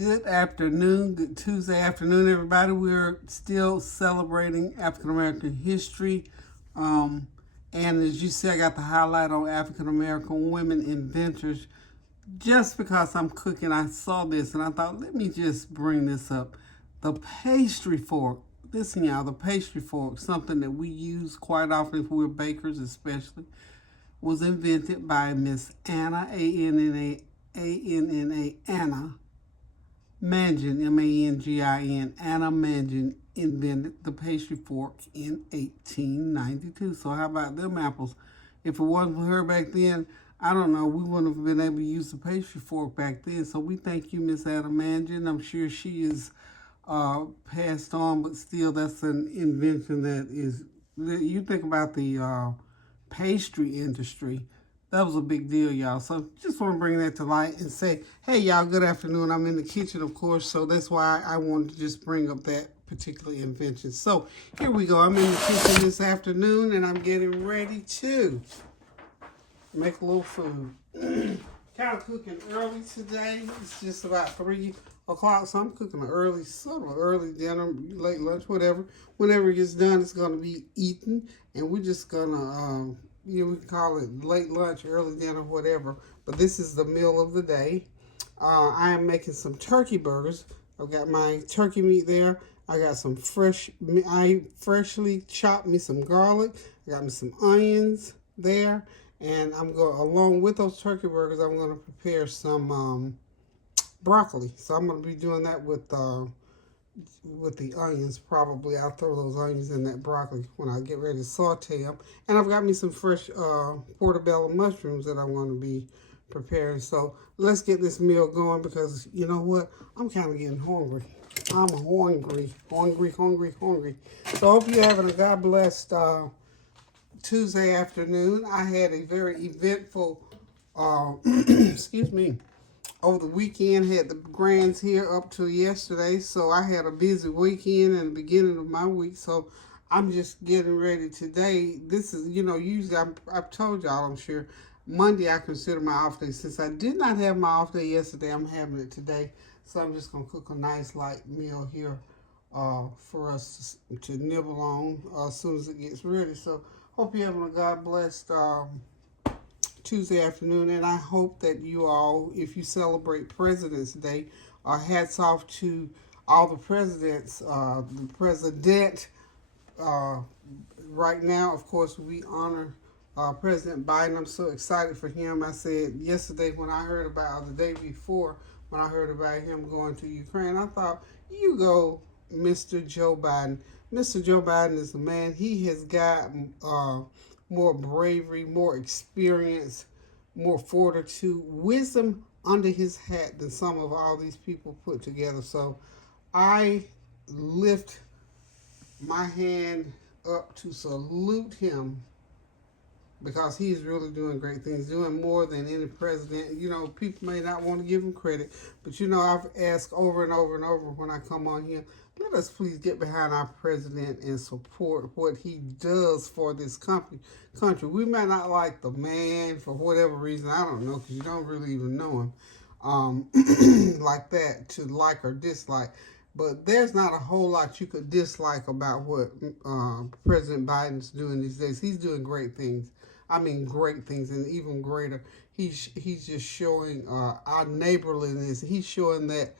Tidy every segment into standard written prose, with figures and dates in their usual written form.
Good afternoon, good Tuesday afternoon, everybody. We're still celebrating African American history. Um, and as you see, I got the highlight on African American women inventors. Just because I'm cooking, I saw this and I thought, let me just bring this up. The pastry fork. Listen, y'all, the pastry fork, something that we use quite often if we're bakers, especially, was invented by Miss Anna, Anna Mangin, Mangin. Anna Mangin invented the pastry fork in 1892. So how about them apples? If it wasn't for her back then, I don't know, we wouldn't have been able to use the pastry fork back then. So we thank you, Miss Anna Mangin. I'm sure she is passed on, but still that's an invention that is, you think about the pastry industry. That was a big deal, y'all. So just want to bring that to light and say, hey, y'all, good afternoon. I'm in the kitchen, of course, so that's why I wanted to just bring up that particular invention. So here we go. I'm in the kitchen this afternoon, and I'm getting ready to make a little food. Kind of cooking early today. It's just about 3 o'clock, so I'm cooking an early, sort of early dinner, late lunch, whatever. Whenever it gets done, it's going to be eaten, and we're just going to... we can call it late lunch, early dinner, whatever. But this is the meal of the day. I am making some turkey burgers. I've got my turkey meat there. I got some I freshly chopped me some garlic. I got me some onions there. And I'm going, along with those turkey burgers, I'm going to prepare some broccoli. So I'm going to be doing that with the onions. Probably I'll throw those onions in that broccoli when I get ready to saute them. And I've got me some fresh portobello mushrooms that I'm going to be preparing. So let's get this meal going, because you know what, I'm kind of getting hungry. I'm hungry. So I hope you're having a God blessed Tuesday afternoon. I had a very eventful excuse me, over the weekend. Had the grands here up to yesterday, so I had a busy weekend and the beginning of my week. So I'm just getting ready today. This is, usually I've told y'all, I'm sure, Monday I consider my off day. Since I did not have my off day yesterday, I'm having it today. So I'm just going to cook a nice light meal here for us to nibble on as soon as it gets ready. So hope you're having a God blessed Tuesday afternoon, and I hope that you all, if you celebrate President's Day, hats off to all the presidents. The president, right now, of course, we honor President Biden. I'm so excited for him. I said yesterday when I heard about, the day before, when I heard about him going to Ukraine, I thought, you go, Mr. Joe Biden. Mr. Joe Biden is a man. He has got more bravery, more experience, more fortitude, wisdom under his hat than some of all these people put together. So I lift my hand up to salute him, because he's really doing great things, doing more than any president. People may not want to give him credit, but I've asked over and over and over when I come on here, let us please get behind our president and support what he does for this country. We may not like the man for whatever reason, I don't know, because you don't really even know him like that, to like or dislike. But there's not a whole lot you could dislike about what President Biden's doing these days. He's doing great things. I mean, great things, and even greater. He's just showing our neighborliness. He's showing that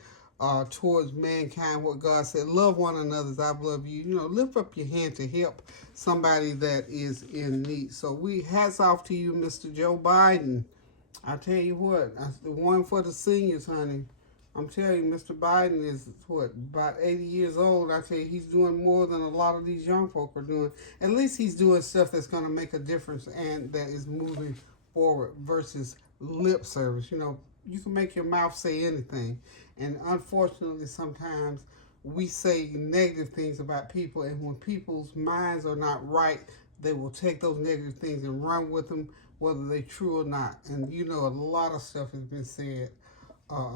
towards mankind, what God said, love one another as I've loved you. Lift up your hand to help somebody that is in need. So hats off to you, Mr. Joe Biden. I tell you what, the one for the seniors, honey. I'm telling you, Mr. Biden is, about 80 years old. I tell you, he's doing more than a lot of these young folk are doing. At least he's doing stuff that's going to make a difference and that is moving forward versus lip service. You can make your mouth say anything. And unfortunately, sometimes we say negative things about people, and when people's minds are not right, they will take those negative things and run with them, whether they're true or not. And a lot of stuff has been said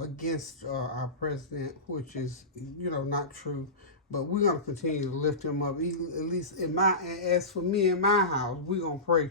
against our president, which is, not true. But we're going to continue to lift him up. At least as for me in my house, we're going to pray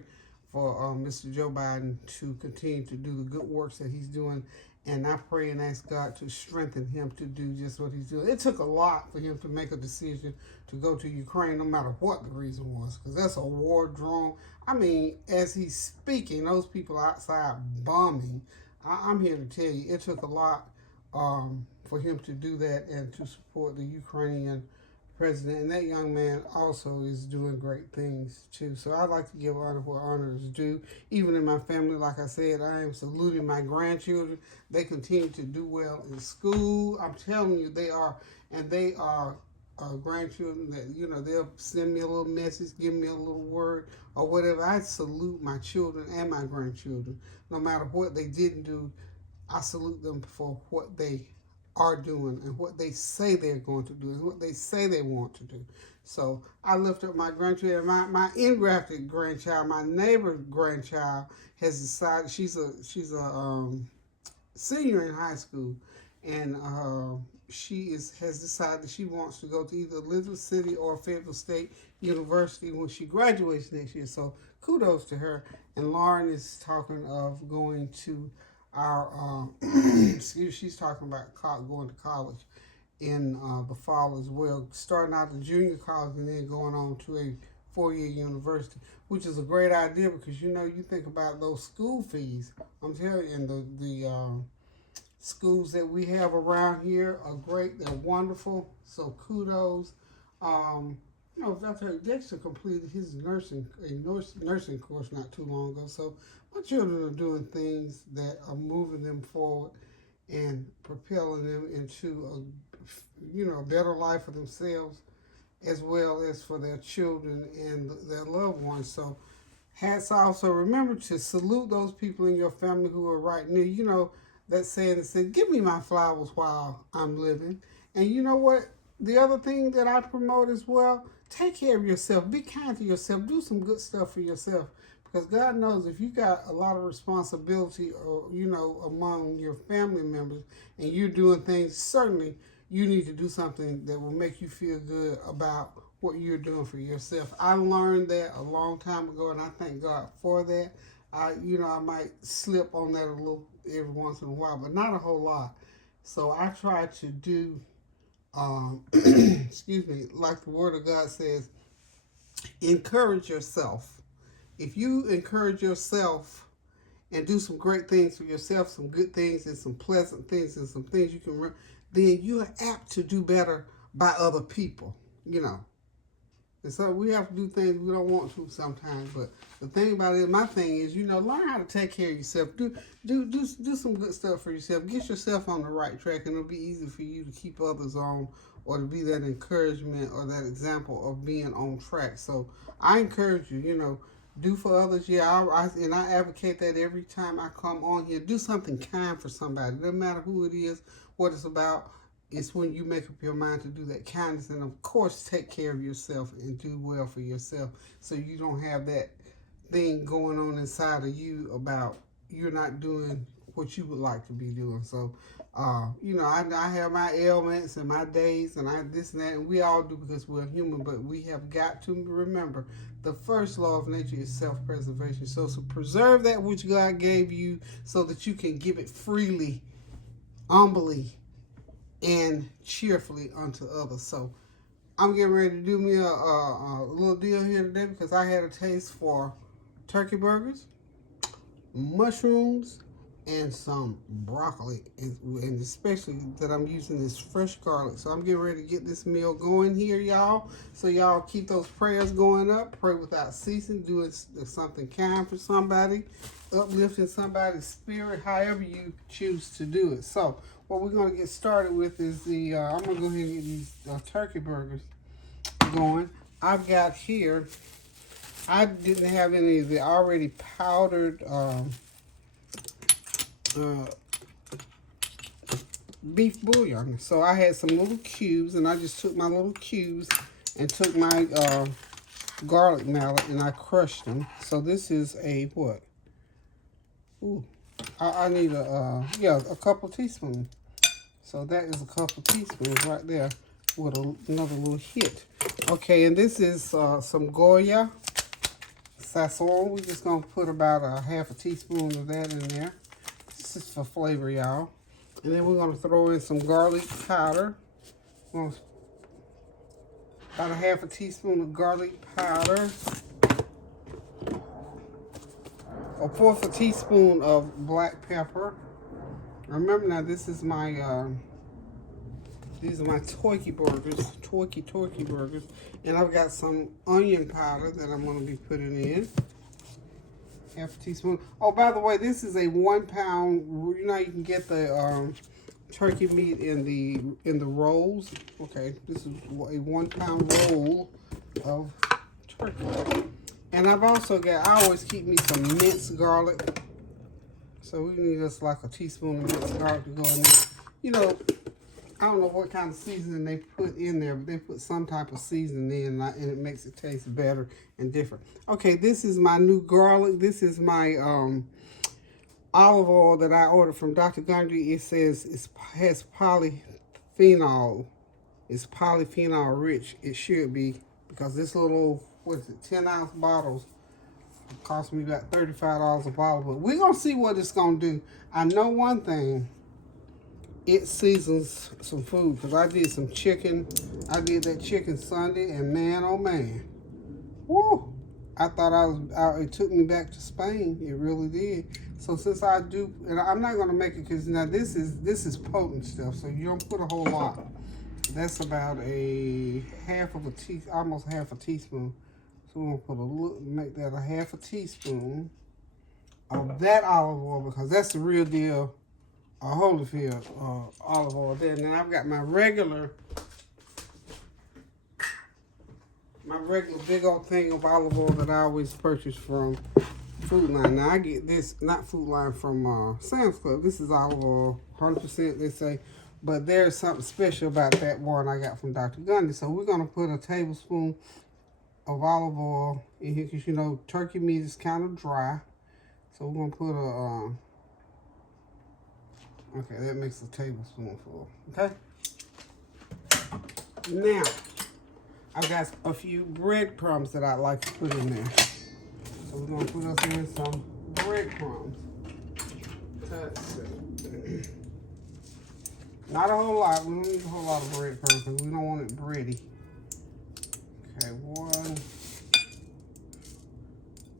for Mr. Joe Biden to continue to do the good works that he's doing And I pray and ask God to strengthen him to do just what he's doing. It took a lot for him to make a decision to go to Ukraine, no matter what the reason was, because that's a war drone. I mean, as he's speaking, those people outside bombing, I'm here to tell you, it took a lot for him to do that and to support the Ukrainian president. And that young man also is doing great things too. So I like to give honor where honor is due. Even in my family, like I said, I am saluting my grandchildren. They continue to do well in school. I'm telling you, they are, and they are grandchildren that, you know, they'll send me a little message, give me a little word or whatever. I salute my children and my grandchildren. No matter what they didn't do, I salute them for what they are doing and what they say they're going to do and what they say they want to do. So I lift up my grandchildren. My engrafted grandchild, my neighbor's grandchild, has decided she's a senior in high school, and has decided she wants to go to either Elizabeth City or Fayetteville State University when she graduates next year. So kudos to her. And Lauren is talking of going to our she's talking about going to college in the fall as well, starting out at junior college and then going on to a 4-year university, which is a great idea because, you know, you think about those school fees. I'm telling you, and the schools that we have around here are great. They're wonderful. So kudos. You know, Dr. Dexter completed his nursing course not too long ago. So my children are doing things that are moving them forward and propelling them into a better life for themselves as well as for their children and their loved ones. So hats off. So remember to salute those people in your family who are right near. You know, that saying that said, give me my flowers while I'm living. And you know what? The other thing that I promote as well, take care of yourself. Be kind to yourself. Do some good stuff for yourself. Because God knows if you got a lot of responsibility, or, you know, among your family members, and you're doing things, certainly you need to do something that will make you feel good about what you're doing for yourself. I learned that a long time ago, and I thank God for that. I might slip on that a little every once in a while, but not a whole lot. So I try to do, excuse me, like the Word of God says, encourage yourself. If you encourage yourself and do some great things for yourself, some good things and some pleasant things and some things you can, then you are apt to do better by other people, you know. And so we have to do things we don't want to sometimes. But the thing about it, my thing is, you know, learn how to take care of yourself. Do some good stuff for yourself. Get yourself on the right track, and it'll be easy for you to keep others on, or to be that encouragement or that example of being on track. So I encourage you, you know, do for others. Yeah, I advocate that every time I come on here. Do something kind for somebody. Doesn't matter who it is, what it's about. It's when you make up your mind to do that kindness, and of course take care of yourself and do well for yourself, so you don't have that thing going on inside of you about you're not doing what you would like to be doing. So you know, I have my ailments and my days and this and that, and we all do because we're human. But we have got to remember the first law of nature is self-preservation. So preserve that which God gave you so that you can give it freely, humbly, and cheerfully unto others. So I'm getting ready to do me a little deal here today because I had a taste for turkey burgers, mushrooms, and some broccoli, and especially that I'm using this fresh garlic. So I'm getting ready to get this meal going here, y'all. So y'all keep those prayers going up. Pray without ceasing. Doing something kind for somebody, uplifting somebody's spirit, however you choose to do it. So what we're going to get started with is I'm going to go ahead and get these turkey burgers going. I've got here, I didn't have any of the already powdered beef bouillon. So I had some little cubes, and I just took my little cubes and took my garlic mallet and I crushed them. So this is a what? Ooh, I need a couple teaspoons. So that is a couple teaspoons right there with another little hit. Okay, and this is some Goya sazon. We're just gonna put about a half a teaspoon of that in there. This is for flavor, y'all. And then we're gonna throw in some garlic powder. About a half a teaspoon of garlic powder. A fourth a teaspoon of black pepper. Remember now, this is my these are my Torky burgers, Torky burgers, and I've got some onion powder that I'm going to be putting in. Half a teaspoon. Oh, by the way, this is a 1 pound. You know, you can get the turkey meat in the rolls. Okay, this is a 1 pound roll of turkey. And I've also got, I always keep me some minced garlic. So we need just like a teaspoon of minced garlic to go in there. You know, I don't know what kind of seasoning they put in there, but they put some type of seasoning in, and it makes it taste better and different. Okay, this is my new garlic. This is my olive oil that I ordered from Dr. Gundry. It says it has polyphenol. It's polyphenol rich. It should be, because this little, what is it, 10-ounce bottles cost me about $35 a bottle. But we're going to see what it's going to do. I know one thing. It seasons some food, because I did some chicken. I did that chicken Sunday, and man, oh man. Woo! I thought it took me back to Spain. It really did. So since I do, and I'm not going to make it, because now this is potent stuff, so you don't put a whole lot. That's about almost half a teaspoon. So we're going to make that a half a teaspoon of that olive oil, because that's the real deal. Holyfield olive oil there. And then I've got my regular big old thing of olive oil that I always purchase from Food Line. Now I get this, not Food Line, from Sam's Club. This is olive oil, 100% they say. But there's something special about that one I got from Dr. Gundy. So we're going to put a tablespoon of olive oil in here, because you know turkey meat is kind of dry. So we're going to put okay, that makes a tablespoonful, okay? Now, I've got a few breadcrumbs that I'd like to put in there. So we're gonna put us in some breadcrumbs. Not a whole lot, we don't need a whole lot of breadcrumbs because we don't want it bready. Okay,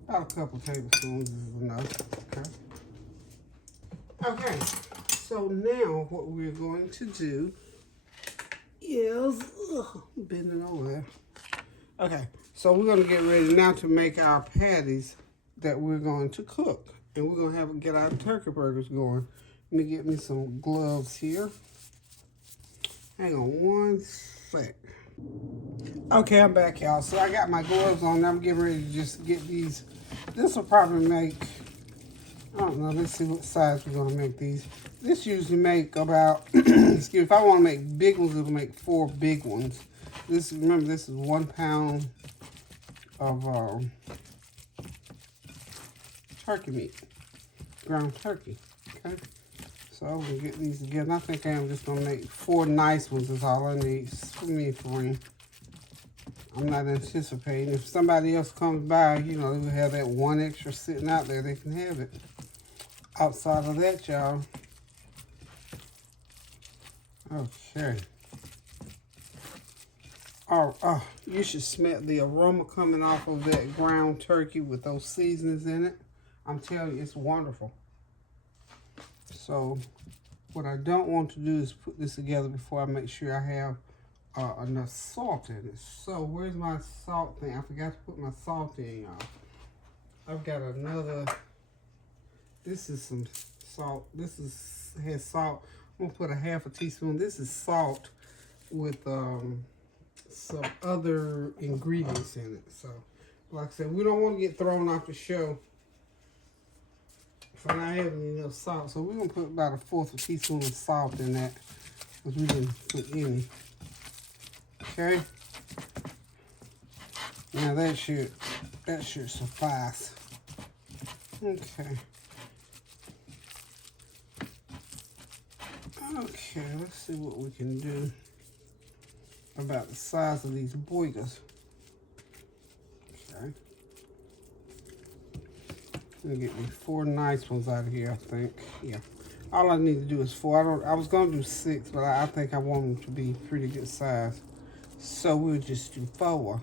about a couple tablespoons is enough, okay? Okay. So now what we're going to do is, bending over there. Okay, so we're going to get ready now to make our patties that we're going to cook. And we're going to get our turkey burgers going. Let me get me some gloves here. Hang on one sec. Okay, I'm back, y'all. So I got my gloves on. I'm getting ready to just get these. This will probably make, I don't know, let's see what size we're going to make these. This usually make about, excuse me, if I want to make big ones, it'll make 4 big ones. Remember, this is 1 pound of turkey meat, ground turkey, okay? So I'm going to get these together. I think I'm just going to make 4 nice ones is all I need for me and Kareem. I'm not anticipating. If somebody else comes by, you know, they will have that 1 extra sitting out there, they can have it. Outside of that, y'all. Okay. Oh, you should smell the aroma coming off of that ground turkey with those seasonings in it. I'm telling you, it's wonderful. So, what I don't want to do is put this together before I make sure I have enough salt in it. So, where's my salt thing? I forgot to put my salt in, y'all. I've got another. This is some salt. Has salt. I'm gonna put a half a teaspoon. This is salt with some other ingredients in it. So, like I said, we don't want to get thrown off the show for not having enough salt. So we're gonna put about a fourth a teaspoon of salt in that, because we didn't put any. Okay. Now that should suffice. Okay. Okay, let's see what we can do about the size of these boigers. Okay. Let me get me 4 nice ones out of here, I think. Yeah. All I need to do is 4. I was gonna do 6, but I think I want them to be pretty good size. So we'll just do 4.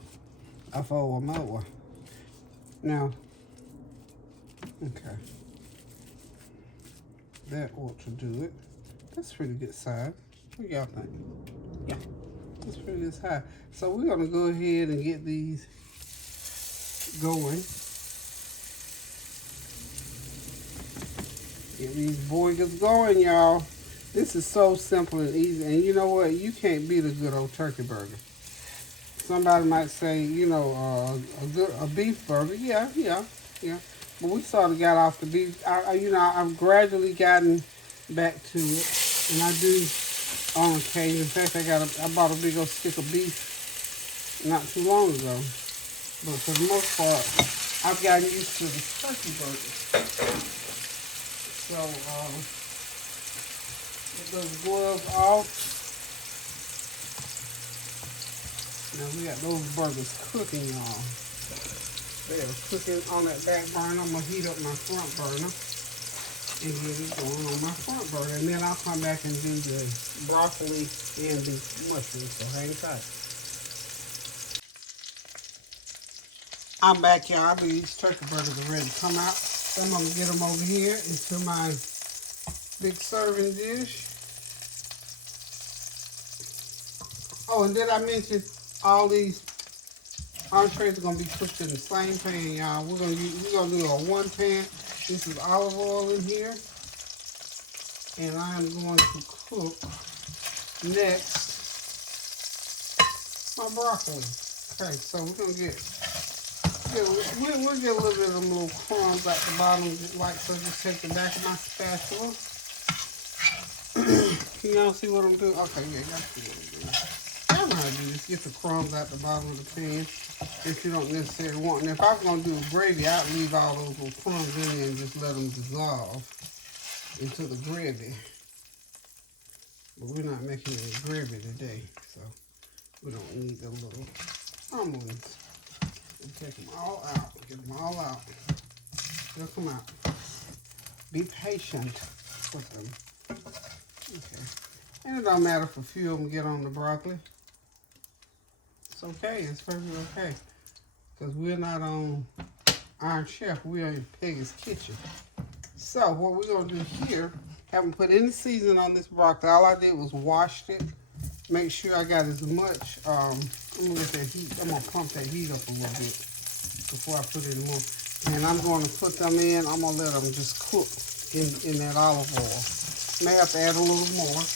A 4 or more. Now, okay. That ought to do it. That's pretty good size. What y'all think? Yeah, that's pretty good size. So we're gonna go ahead and get these going. Get these boys going, y'all. This is so simple and easy. And you know what? You can't beat a good old turkey burger. Somebody might say, you know, a beef burger. Yeah. But we sort of got off the beef. I've gradually gotten back to it, and I do on occasion. In fact, I bought a big old stick of beef not too long ago. But for the most part, I've gotten used to the turkey burger. So, get those gloves off. Now we got those burgers cooking, y'all. They are cooking on that back burner. I'm gonna heat up my front burner and get it going on my front burner. And then I'll come back and do the broccoli and the mushrooms, so hang tight. I'm back, y'all. These turkey burgers are ready to come out. So I'm gonna get them over here into my big serving dish. Oh, and did I mention all these entrees are gonna be cooked in the same pan, y'all. We're gonna do a 1 pan. This is olive oil in here, and I am going to cook next my broccoli. Okay, so we're gonna we'll get a little bit of them little crumbs at the bottom, like so. Just take the back of my spatula. Can y'all see what I'm doing? Okay, yeah, y'all see what I'm doing. Y'all know how to do this. Get the crumbs at the bottom of the pan if you don't necessarily want. And if I was going to do a gravy, I'd leave all those little crumbs in there and just let them dissolve into the gravy. But we're not making any gravy today, so we don't need the little crumbs. We'll take them all out. Get them all out. They'll come out. Be patient with them. Okay. And it don't matter if a few of them get on the broccoli. It's okay. It's perfectly okay. Because we're not on Iron Chef. We're in Peggy's Kitchen. So what we're going to do here, haven't put any seasoning on this broccoli. All I did was washed it. Make sure I got as much. I'm going to let that heat. I'm going to pump that heat up a little bit before I put it in more. And I'm going to put them in. I'm going to let them just cook in that olive oil. May have to add a little more,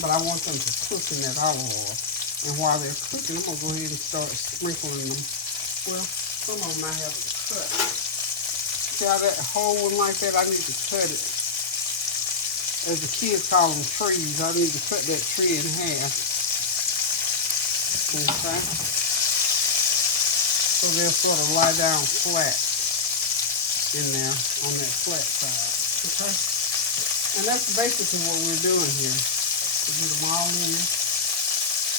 but I want them to cook in that olive oil. And while they're cooking, I'm going to go ahead and start sprinkling them. Well, some of them I haven't cut. See how that whole one like that? I need to cut it. As the kids call them trees, I need to cut that tree in half. Okay? So they'll sort of lie down flat in there on that flat side. Okay? And that's basically what we're doing here. We get them all in.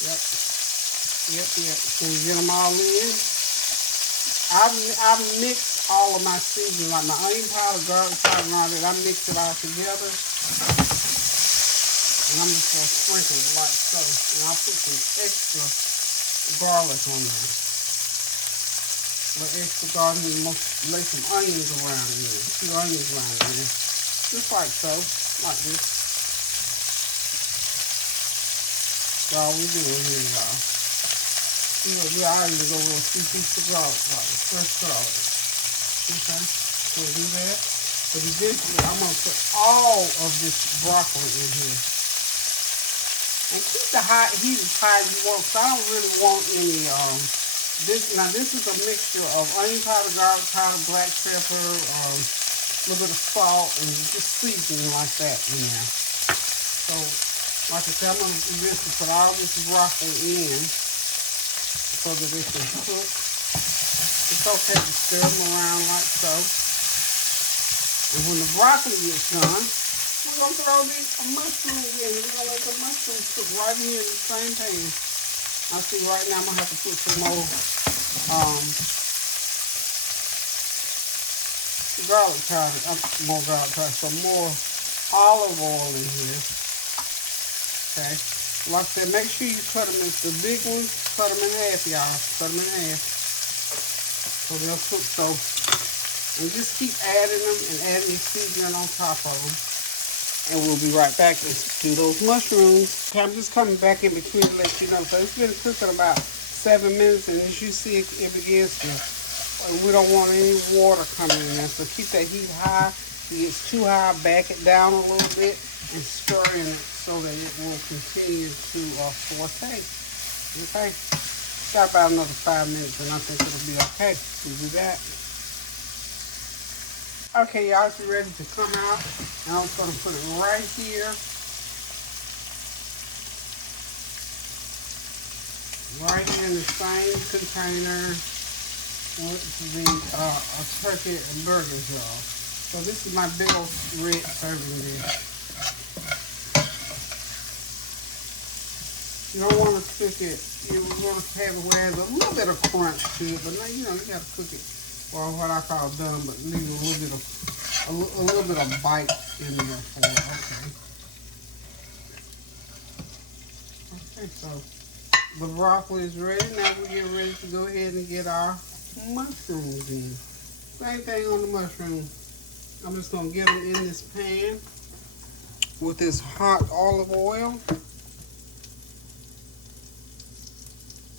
Yep. So we get them all in. I've mixed all of my seasoning, like my onion powder, garlic powder, and all that. I mix it all together. And I'm just going to sprinkle it like so. And I'll put some extra garlic on there. A little extra garlic, and lay some onions around in there. 2 onions around in there. Just like so. Like this. That's all we're doing here, y'all. I even go with a few pieces of garlic, like fresh garlic. Okay, so we'll do that. But eventually, I'm going to put all of this broccoli in here. And keep the heat as high as you want, because I don't really want any, this is a mixture of onion powder, garlic powder, black pepper, a little bit of salt, and just seasoning like that in there. So, like I said, I'm going to eventually put all this broccoli in so that it can cook. It's okay to stir them around like so. And when the broccoli gets done, we're going to throw these mushrooms in. We're going to let the mushrooms cook right here in the same pan. I see right now I'm going to have to put some more garlic powder, some more olive oil in here. Okay. Like I said, make sure you cut them into the big ones. Cut them in half, y'all. Cut them in half. So they'll cook. So, and just keep adding them and adding your seasoning on top of them. And we'll be right back to do those mushrooms. Okay, I'm just coming back in between to let you know. So it's been cooking about 7 minutes, and as you see, it begins to, we don't want any water coming in there. So keep that heat high. If it gets too high, back it down a little bit and stir in it so that it will continue to saute. Okay, got about another 5 minutes, and I think it'll be okay. We'll do that. Okay, y'all, it's ready to come out. Now I'm going to put it right here. Right here in the same container with the turkey and burger jar. So this is my big old red serving dish. You don't want to cook it. You want to have it where there's a little bit of crunch to it, but now you got to cook it. Or what I call done, but leave a little bit of bite in there for it. Okay, so the broccoli is ready. Now we get ready to go ahead and get our mushrooms in. Same thing on the mushroom. I'm just gonna get them in this pan with this hot olive oil.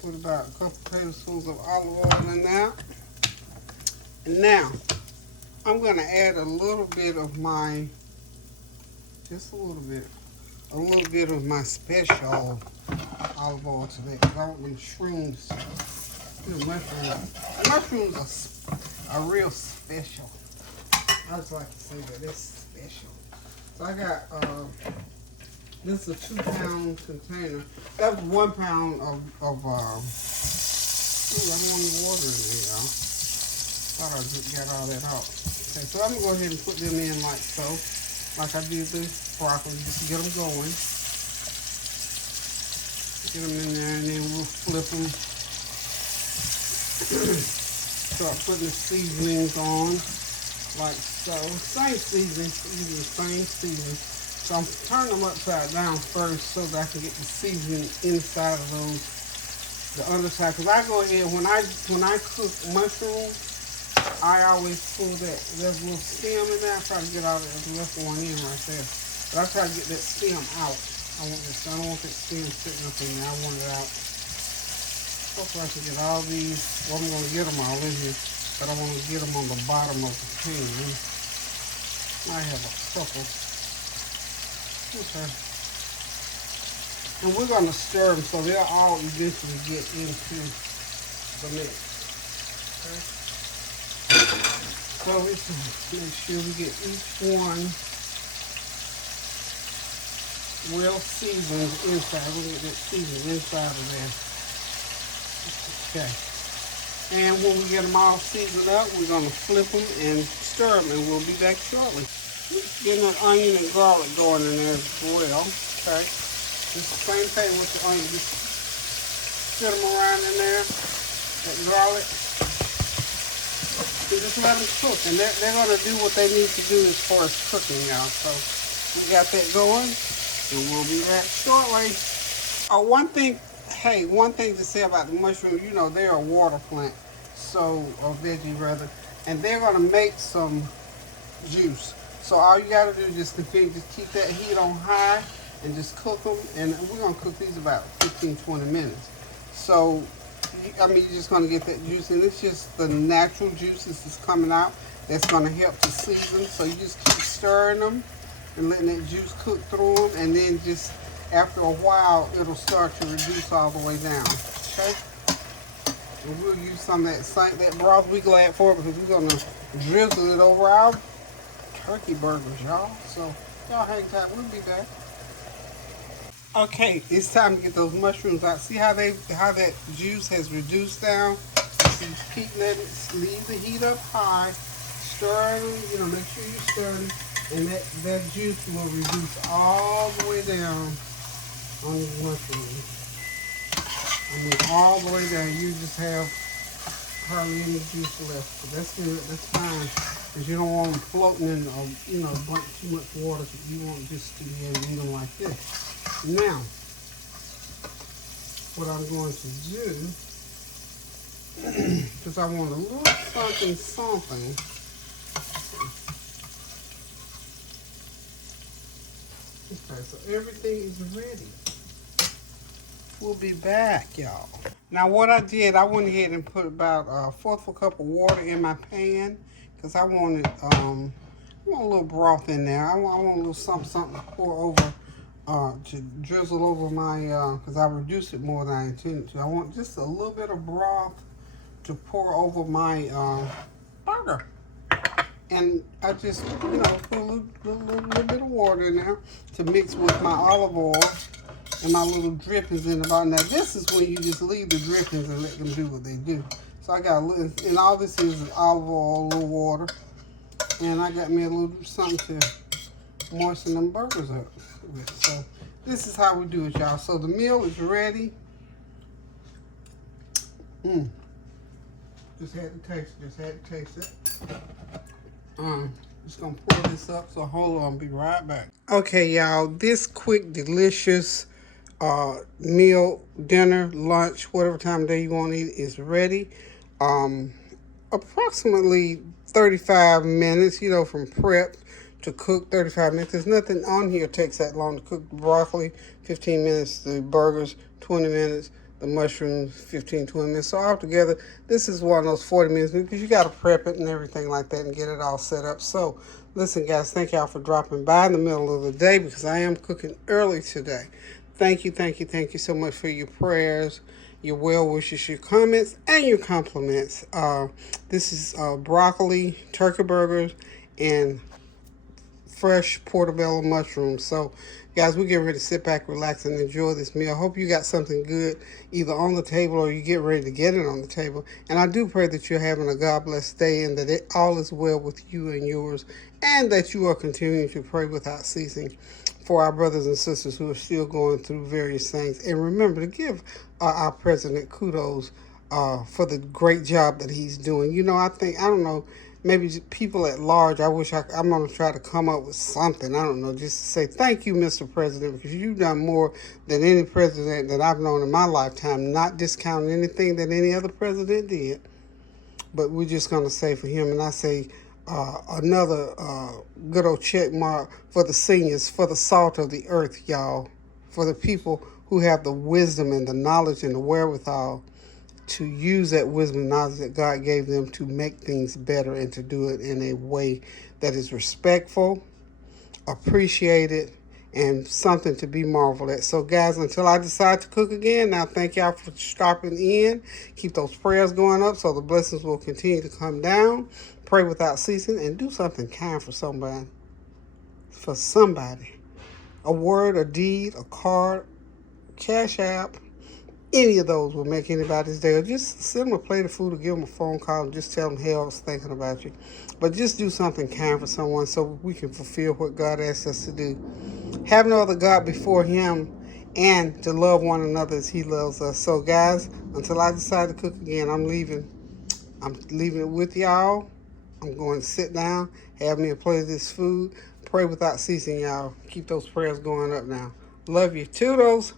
Put about a couple tablespoons of olive oil in there. And now, I'm going to add a little bit of my, just a little bit of my special olive oil to that, because I want them shrooms, mushrooms are real special. I just like to say that it's special. So I got, this is a 2-pound container. That was 1 pound of ooh, I don't want any water in there, y'all. Thought I just got all that out. Okay, so I'm going to go ahead and put them in like so. Like I did the broccoli, just to get them going. Get them in there and then we'll flip them. Start putting the seasonings on like so. Same seasoning, using the same seasoning. So I'm turning them upside down first so that I can get the seasoning inside of those, the underside. Because I go ahead, when I cook mushrooms, I always pull that, there's a little stem in there. I try to get all that left one in right there. But I try to get that stem out. I don't want that stem sitting up in there. I want it out. Hopefully I can get all these. Well, I'm going to get them all in here. But I want to get them on the bottom of the pan. I have a couple. Okay. And we're going to stir them so they'll all eventually get into the mix. Okay. So we can make sure we get each one well seasoned inside. We're going to get that seasoned inside of there. Okay. And when we get them all seasoned up, we're going to flip them and stir them, and we'll be back shortly. Getting that onion and garlic going in there as well. Okay. Just the same thing with the onion. Just sit them around in there, that garlic. And just let them cook, and they're going to do what they need to do as far as cooking, y'all. So we got that going, and we'll be back shortly. One thing to say about the mushroom, they're a water plant, or veggie rather, and they're going to make some juice. So all you got to do is just keep that heat on high and just cook them, and we're going to cook these about 15-20 minutes. So you're just going to get that juice, and it's just the natural juices that's coming out that's going to help to season. So you just keep stirring them and letting that juice cook through them, and then just after a while, it'll start to reduce all the way down. Okay? And we'll use some of that broth. We're glad for it because we're going to drizzle it over our turkey burgers, y'all. So y'all hang tight. We'll be back. Okay, it's time to get those mushrooms out. See how that juice has reduced down? So keep letting it, leave the heat up high, stir them, make sure you stir them, and that juice will reduce all the way down on these mushrooms. All the way down. You just have hardly any juice left. But that's good. That's fine. Because you don't want them floating in, you know, too much water. You want just to be able to eat them like this. Now, what I'm going to do, because I want a little something. Okay, so everything is ready. We'll be back, y'all. Now what I did, I went ahead and put about a fourth of a cup of water in my pan because I wanted, I want a little broth in there. I want a little something to pour over, to drizzle over my, because I reduced it more than I intended to. I want just a little bit of broth to pour over my burger. And I just, you know, put a little bit of water in there to mix with my olive oil and my little drippings in the bottom. Now this is when you just leave the drippings and let them do what they do. So I got a little, and all this is olive oil, a little water, and I got me a little something to moisten them burgers up with. So this is how we do it, y'all. So the meal is ready. Just had to taste it. Just gonna pour this up, so hold on, be right back. Okay, y'all, this quick, delicious meal, dinner, lunch, whatever time of day you want to eat is ready. Approximately 35 minutes, you know, from prep to cook, 35 minutes. There's nothing on here takes that long to cook. The broccoli, 15 minutes. The burgers, 20 minutes. The mushrooms, 15, 20 minutes. So altogether, this is one of those 40 minutes because you got to prep it and everything like that and get it all set up. So, listen, guys, thank y'all for dropping by in the middle of the day because I am cooking early today. Thank you so much for your prayers, your well wishes, your comments, and your compliments. This is broccoli, turkey burgers, and fresh portobello mushrooms. So, guys, we're getting ready to sit back, relax, and enjoy this meal. I hope you got something good either on the table or you get ready to get it on the table. And I do pray that you're having a God-blessed day and that it all is well with you and yours, and that you are continuing to pray without ceasing for our brothers and sisters who are still going through various things. And remember to give our president kudos for the great job that he's doing. You know, I don't know, maybe people at large, I'm going to try to come up with something, I don't know, just to say thank you, Mr. President, because you've done more than any president that I've known in my lifetime, not discounting anything that any other president did. But we're just going to say for him, and I say another good old check mark for the seniors, for the salt of the earth, y'all, for the people who have the wisdom and the knowledge and the wherewithal to use that wisdom and knowledge that God gave them to make things better and to do it in a way that is respectful, appreciated, and something to be marveled at. So, guys, until I decide to cook again, now thank y'all for stopping in. Keep those prayers going up so the blessings will continue to come down. Pray without ceasing and do something kind for somebody. For somebody. A word, a deed, a card, cash app. Any of those will make anybody's day. Or just send them a plate of food or give them a phone call and just tell them, hey, I was thinking about you. But just do something kind for someone so we can fulfill what God asks us to do. Have no other God before him and to love one another as he loves us. So, guys, until I decide to cook again, I'm leaving it with y'all. I'm going to sit down, have me a plate of this food, pray without ceasing, y'all. Keep those prayers going up now. Love you. Toodles.